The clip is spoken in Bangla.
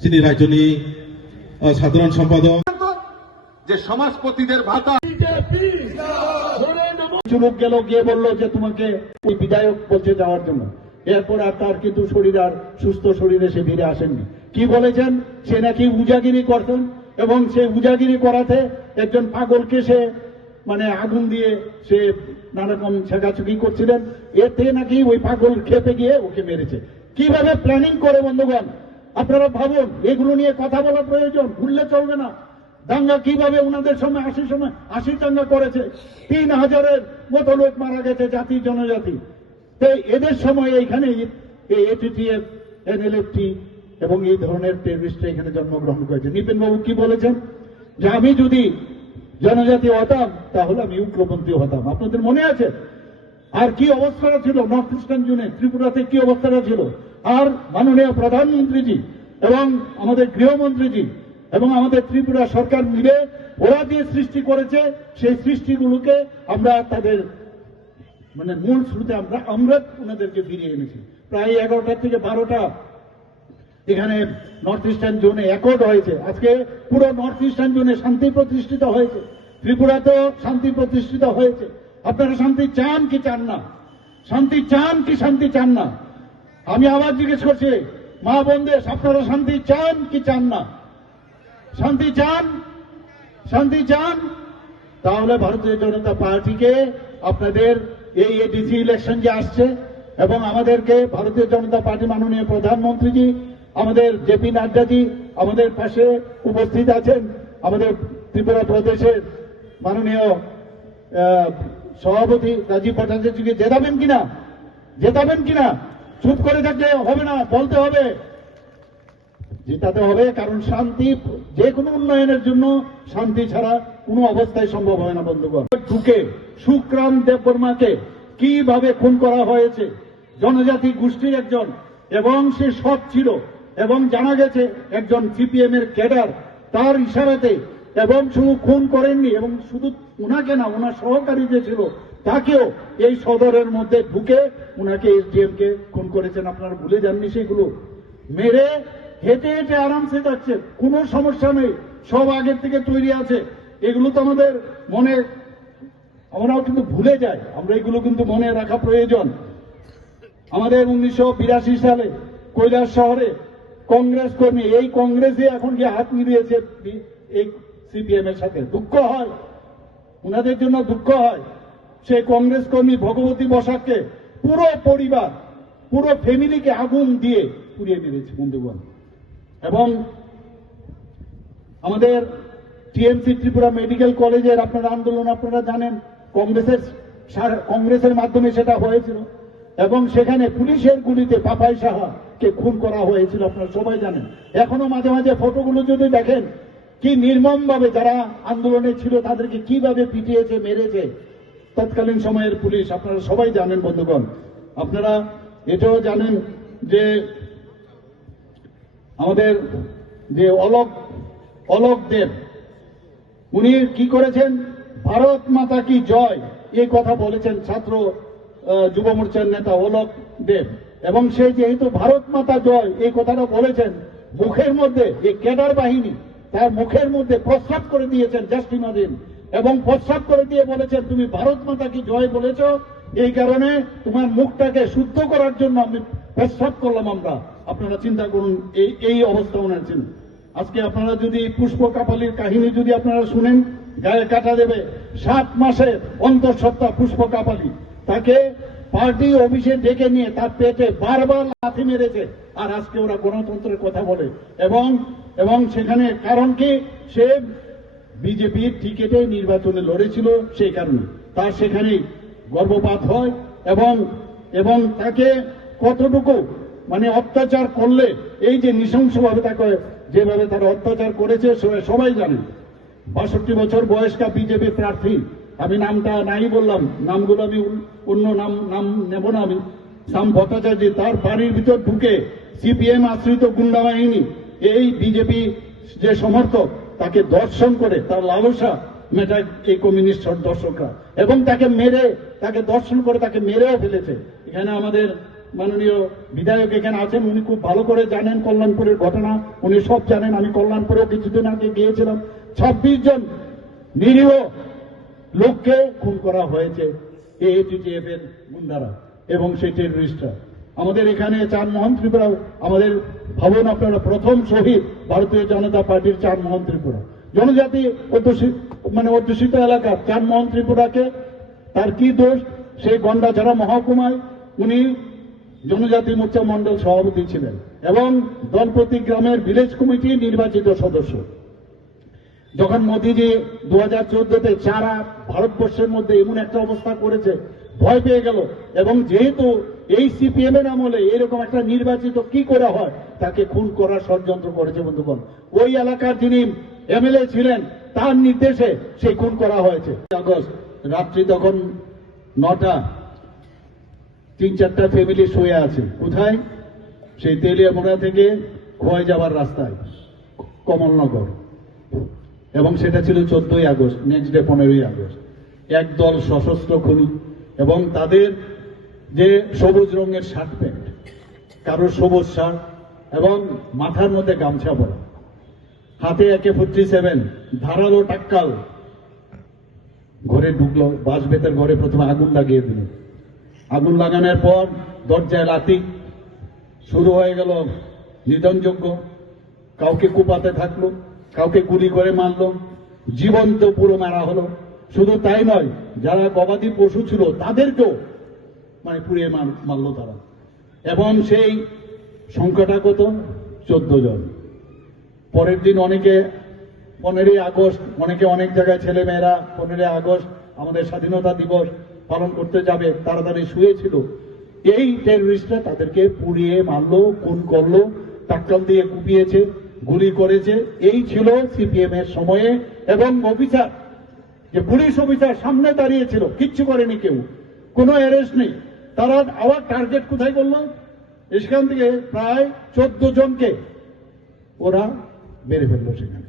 যিনি রাজনী সাধারণ সম্পাদক, যে সমাজপতিদের ভাতা লোক গেল গিয়ে বললো যে তোমাকে ওই বিধায়ক বলছে যাওয়ার জন্য, এরপর আর তার কিন্তু শরীর আর সুস্থ শরীরে সে ফিরে আসেননি। কি বলেছেন, সে নাকি উজাগিরি করতেন এবং সে উজাগিরি করাতে একজন পাগলকে সে মানে আগুন দিয়ে সে নানারকম ছেঁকাছুকি করছিলেন, এতে নাকি ওই পাগল খেপে গিয়ে ওকে মেরেছে। কিভাবে প্ল্যানিং করে বন্ধুগণ, আপনারা ভাবুন, এগুলো নিয়ে কথা বলা প্রয়োজন, ভুললে চলবে না। দাঙ্গা কিভাবে ওনাদের সময় 80 দাঙ্গা করেছে, 3000-এর মতো লোক মারা গেছে জাতি জনজাতি। তো এদের সময় এইখানে এটিটিএফ, এনএলএফটি এবং এই ধরনের টেররিস্টরা এখানে জন্মগ্রহণ করেছে। নিপেন বাবু কি বলেছেন, যে আমি যদি জনজাতি হতাম তাহলে আমি উগ্রপন্থী হতাম। আপনাদের মনে আছে? আর কি অবস্থাটা ছিল নর্থ ইস্টার্ন জোনে, ত্রিপুরাতে কি অবস্থাটা ছিল। আর মাননীয় প্রধানমন্ত্রীজি এবং আমাদের গৃহমন্ত্রীজি এবং আমাদের ত্রিপুরা সরকার মিলে ওরা যে সৃষ্টি করেছে, সেই সৃষ্টিগুলোকে আমরা তাদের মানে মূল শুরুতে আমরা ওনাদেরকে ফিরিয়ে এনেছি। প্রায় 11টা থেকে 12টা এখানে নর্থ ইস্টার্ন জোনে অ্যাকর্ড হয়েছে। আজকে পুরো নর্থ ইস্টার্ন জোনে শান্তি প্রতিষ্ঠিত হয়েছে, ত্রিপুরাতেও শান্তি প্রতিষ্ঠিত হয়েছে। আপনারা শান্তি চান কি চান না? শান্তি চান কি শান্তি চান না? আমি আবার জিজ্ঞেস করছি, মা বোনদের, আপনারা শান্তি চান কি চান না? শান্তি চান? শান্তি চান? তাহলে ভারতীয় জনতা পার্টিকে আপনাদের এই এডিসি ইলেকশন যে আসছে এবং আমাদেরকে ভারতীয় জনতা পার্টি মাননীয় প্রধানমন্ত্রীজি, আমাদের জেপি নাড্ডাজি আমাদের পাশে উপস্থিত আছেন, আমাদের ত্রিপুরা প্রদেশের মাননীয় সভাপতি রাজীব ভট্টাচার্যকে জেতাবেন কিনা? জেতাবেন কিনা? চুপ করে থাকলে হবে না, বলতে হবে, জেতাতে হবে। কারণ শান্তি, যে কোনো উন্নয়নের জন্য শান্তি ছাড়া কোনো অবস্থায় সম্ভব হয় না বন্ধুগণ। ঢুকে সুক্রাম দেববর্মাকে কিভাবে খুন করা হয়েছে, জনজাতি গোষ্ঠীর একজন, এবং সে সৎ ছিল এবং জানা গেছে একজন সিপিএম এর ক্যাডার, তার ইশারাতে, এবং শুধু খুন করেননি, এবং শুধু উনাকে না, ওনার সহকারী যে ছিল তাকেও এই সদরের মধ্যে ঢুকে উনাকে এসডিএম কে খুন করেছেন। আপনারা ভুলে যাননি সেগুলো? মেরে হেঁটে হেঁটে আরামসে যাচ্ছে, কোনো সমস্যা নেই, সব আগের থেকে তৈরি আছে। এগুলো তো আমাদের মনে, আমরাও কিন্তু ভুলে যাই, আমরা এগুলো কিন্তু মনে রাখা প্রয়োজন। আমাদের 1982 সালে কৈলাস শহরে কংগ্রেস কর্মী, এই কংগ্রেসে এখন গিয়ে হাত মিলিয়েছে এই সিপিএম এর সাথে। দুঃখ হয়, উনাদের জন্য দুঃখ হয়। সেই কংগ্রেস কর্মী ভগবতী বসাককে পুরো পরিবার, পুরো ফ্যামিলিকে আগুন দিয়ে পুড়িয়ে মেরেছে বন্ধুগণ। এবং আমাদের টিএমসি ত্রিপুরা মেডিকেল কলেজের আপনার আন্দোলন আপনারা জানেন, কংগ্রেসের মাধ্যমে সেটা হয়েছিল এবং সেখানে পুলিশের গুলিতে পাপাই সাহাকে খুন করা হয়েছিল, আপনারা সবাই জানেন। এখনো মাঝে মাঝে ফটোগুলো যদি দেখেন, কি নির্মম ভাবে যারা আন্দোলনে ছিল তাদেরকে কিভাবে পিটিয়েছে, মেরেছে তৎকালীন সময়ের পুলিশ, আপনারা সবাই জানেন বন্ধুগণ। আপনারা এটাও জানেন যে আমাদের যে অলোক দেব, উনি কি করেছেন, ভারত মাতা কি জয় এই কথা বলেছেন ছাত্র যুব মোর্চার নেতা অলোক দেব, এবং সে যেহেতু ভারত মাতা জয় এই কথাটা বলেছেন, মুখের মধ্যে এই ক্যাডার বাহিনী তার মুখের মধ্যে প্রস্রাব করে দিয়েছেন জাস্টিমাদিন, এবং প্রস্রাব করে দিয়ে বলেছেন তুমি ভারত মাতা কি জয় বলেছ, এই কারণে তোমার মুখটাকে শুদ্ধ করার জন্য আমি প্রস্রাব করলাম আমরা। আপনারা চিন্তা করুন এই অবস্থা ওনার ছিল। আজকে আপনারা যদি পুষ্প কাপালির কাহিনী যদি আপনারা শুনেন, গায়ে কাটা দেবে। 7 মাসের অন্তঃসত্ত্বা পুষ্প কাপালি, তাকে পার্টি অফিসে ডেকে নিয়ে তার পেটে বারবার লাথি মেরেছে। আর আজকে ওরা গণতন্ত্রের কথা বলে, এবং সেখানে কারণ কি, সে বিজেপির টিকেটে নির্বাচনে লড়েছিল, সেই কারণে তার সেখানেই গর্ভপাত হয়। এবং তাকে কতটুকু মানে অত্যাচার করলে, এই যে নৃশংসভাবে তাকে যেভাবে তারা অত্যাচার করেছে সবাই জানেন। 62 বছর বয়স্কা বিজেপি প্রার্থী, আমি নামটা নাই বললাম, নামগুলো আমি অন্য নাম নেব না, আমি শ্যাম ভট্টাচার্য, তার বাড়ির ভিতর ঢুকে সিপিএম আশ্রিত গুন্ডা বাহিনী, এই বিজেপি যে সমর্থক, তাকে দর্শন করে তার লালসা মেটায় এই কমিউনিস্ট দর্শকরা, এবং তাকে দর্শন করে তাকে মেরেও ফেলেছে। এখানে আমাদের মাননীয় বিধায়ক এখানে আছেন, উনি খুব ভালো করে জানেন কল্যাণপুরের ঘটনা, উনি সব জানেন। আমি কল্যাণপুরেও কিছুদিন আগে গিয়েছিলাম। 26 জন নিরীহ লোককে খুন করা হয়েছে এটিটিএফ এর গুন্ডারা এবং সেই টেররিস্টরা। আমাদের এখানে চানমোহন ত্রিপুরা, আমাদের ভাবুন আপনারা, প্রথম শহীদ ভারতীয় জনতা পার্টির চানমোহন ত্রিপুরা, জনজাতি অধ্যুষিত এলাকা চানমোহন ত্রিপুরাকে তার কি দোষ? সেই গন্ডাছড়া মহকুমায় উনি জনজাতি মোর্চা মন্ডল সভাপতি ছিলেন এবং দলপতি গ্রামের ভিলেজ কমিটির নির্বাচিত সদস্য। যখন মোদীজি 2014-তে সারা ভারতবর্ষের মধ্যে এমন একটা অবস্থা করেছে, ভয় পেয়ে গেল, এবং যেহেতু এই সিপিএম এর আমলে এরকম একটা নির্বাচিত কি করে হয়, তাকে খুন করার ষড়যন্ত্র করেছে বন্ধুগণ। ওই এলাকার যিনি এমএলএ ছিলেন তার নির্দেশে সেই খুন করা হয়েছে। আগস্ট রাত্রি তখন 9টা, 3-4টা ফ্যামিলি শুয়ে আছে কোথায়? সেই তেলিয়ামুড়া থেকে খোয়াই যাওয়ার রাস্তায় কমলনগর, এবং সেটা ছিল 14ই আগস্ট, নেক্সট ডে 15ই আগস্ট। একদল সশস্ত্র খুনি, এবং তাদের যে সবুজ রঙের শার্ট প্যান্ট, কারোর সবুজ শার্ট এবং মাথার মধ্যে গামছা পরা, হাতে AK-47, ধারালো টাক্কাল, ঘরে ঢুকলো, বাঁশবেতের ঘরে প্রথমে আগুন লাগিয়ে দিল। আগুন লাগানোর পর দরজায় লাথি, শুরু হয়ে গেল নিধনযজ্ঞ। কাউকে কুপাতে থাকলো, কাউকে গুলি করে মারলো, জীবন্ত পুরো মারা হলো। শুধু তাই নয়, যারা গবাদি পশু ছিল তাদেরকেও পুড়িয়ে মারলো তারা। এবং সেই সংখ্যাটা কত? 14 জন। পরের দিন অনেকে 15ই আগস্ট, অনেকে অনেক জায়গায় ছেলে মেয়েরা 15ই আগস্ট আমাদের স্বাধীনতা দিবস পালন করতে যাবে, তাড়াতাড়ি শুয়েছিল। এই টেররিস্টরা তাদেরকে পুড়িয়ে মারলো, খুন করলো, টাক্কাল দিয়ে কুপিয়েছে, গুলি করেছে। এই ছিল সিপিএম এর সময়ে। এবং অফিসার, যে পুলিশ অফিসার সামনে দাঁড়িয়েছিল, কিচ্ছু করেনি কেউ, কোনো অ্যারেস্ট নেই। তারা আবার টার্গেট কোথায় করলো? সেখান থেকে প্রায় 14 জনকে ওরা মেরে ফেললো সেখানে।